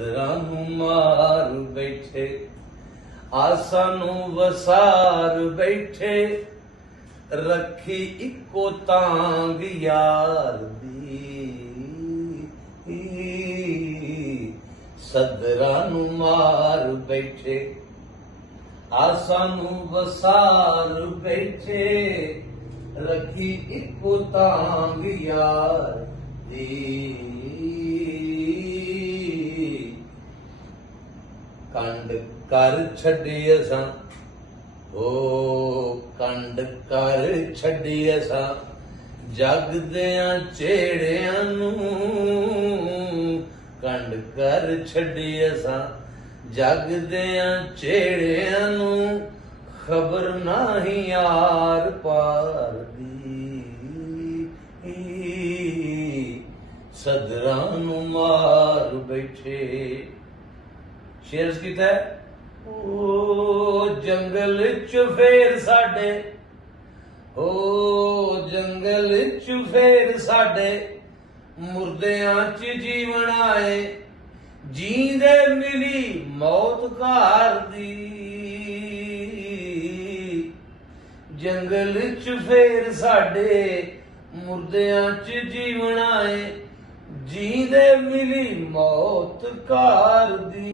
ਸਦਰਾਂ ਨੂੰ ਮਾਰ ਬੈਠੇ, ਆਸਾਂ ਨੂੰ ਵਸਾਰ ਬੈਠੇ, ਰੱਖੀ ਇੱਕੋ ਤਾਂਗ ਯਾਰ ਦੀ। ਸਦਰਾਂ ਨੂੰ ਮਾਰ ਬੈਠੇ, ਆਸਾਂ ਨੂੰ ਵਸਾਰ ਬੈਠੇ, ਰੱਖੀ ਇੱਕੋ ਤਾਂਗ ਯਾਰ ਦੀ। ਕੰਡ ਕਰ ਛੱਡੀ ਅਸਾਂ, ਓ ਕੰਡ ਕਰ ਛੱਡੀ ਅਸਾਂ, ਜਗ ਦਿਆਂ ਚੇੜਿਆਂ ਨੂੰ। ਕੰਡ ਕਰ ਛੱਡੀ ਅਸਾਂ, ਜਗ ਦਿਆਂ ਚੇੜਿਆਂ ਨੂੰ, ਖਬਰ ਨਾਹੀਂ ਯਾਰ ਪਾਰ ਦੀ। ਸਦਰਾਂ ਨੂੰ ਮਾਰ ਬੈਠੇ। ਸ਼ੇਰ ਕੀਤਾ ਹੈ, ਓ ਜੰਗਲ ਚ ਫੇਰ ਸਾਡੇ, ਓ ਜੰਗਲ ਚ ਫੇਰ ਸਾਡੇ, ਮੁਰਦਿਆਂ ਚ ਜੀਵਨ ਆਏ, ਜੀਂਦੇ ਮਿਲੀ ਮੌਤ ਘਾਰ ਦੀ। ਜੰਗਲ ਚ ਫੇਰ ਸਾਡੇ, ਮੁਰਦਿਆਂ ਚ ਜੀਵਨ ਆਏ, ਜੀਂਦੇ ਮਿਲੀ ਮੌਤ ਘਾਰ ਦੀ।